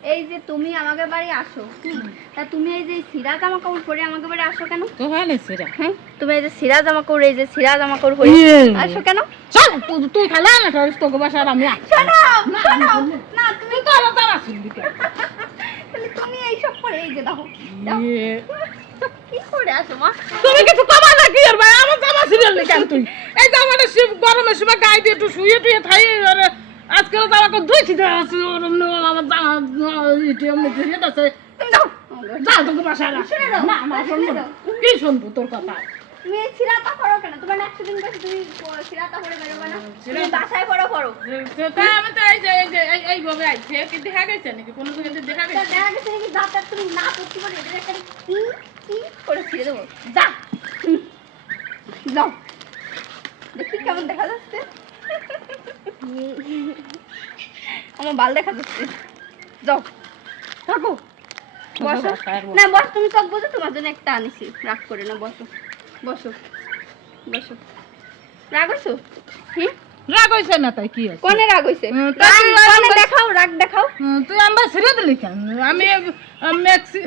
এই যে তুমি আমাকে বাড়ি আসো তা তুমি এই যে সিরা জামা কাপড় পরে আমাকে বাড়ি আসো কেন তো ভালো সেরা হ্যাঁ তুমি এই যে সিরা জামা কাপড় এই যে সিরা জামা কাপড় পরে ইয়ে। আসো কেন চল তুই খালি আনা তোর তোকে বাসার আমি। শোনো শোনো না তুমি তো আমার তারা শুনবি তো। তাহলে তুমি এইসব পরে এই যে দাও। ইয়ে। কি করে আসো মা তুমি কিছু কমা না কি আর ভাই আমার জামা সিরিয়াল কেন তুই এই জামাটা শিব গরমের সময় গায়ে দিয়ে একটু শুয়ে টুয়ে থাই আর আজকাল জামা কো ধুইছি তো আছে ওর অন্য আমার জামা শুনব তোর কথা তুমি পরো কেন তোমার না দিন কাছে তুমি না তুমি? বাসায় পরো পরো তো আমি তো এই যে এই যে এই এইভাবে আইছে কি দেখা গেছে নাকি কোনো জায়গায় দেখা গেছে দেখা গেছে নাকি দাঁত তুমি না পড়তে পারো এদের একটা কি করে দেবো যা। যাও দেখি কেমন দেখা যাচ্ছে আমার বাল দেখা যাচ্ছে যাও থাকো বসো। না বস তুমি সব বসো তোমার জন্য একটা আনিছি। রাগ করে না বসো। বসো। বসো। রাগ হইছো? হুম? রাগ হইছে না তাই কি আছে কোনে রাগ হইছে? কোনে দেখাও রাগ দেখাও। তুই আমার ছিঁড়ে দিলি কেন? আমি ম্যাক্সি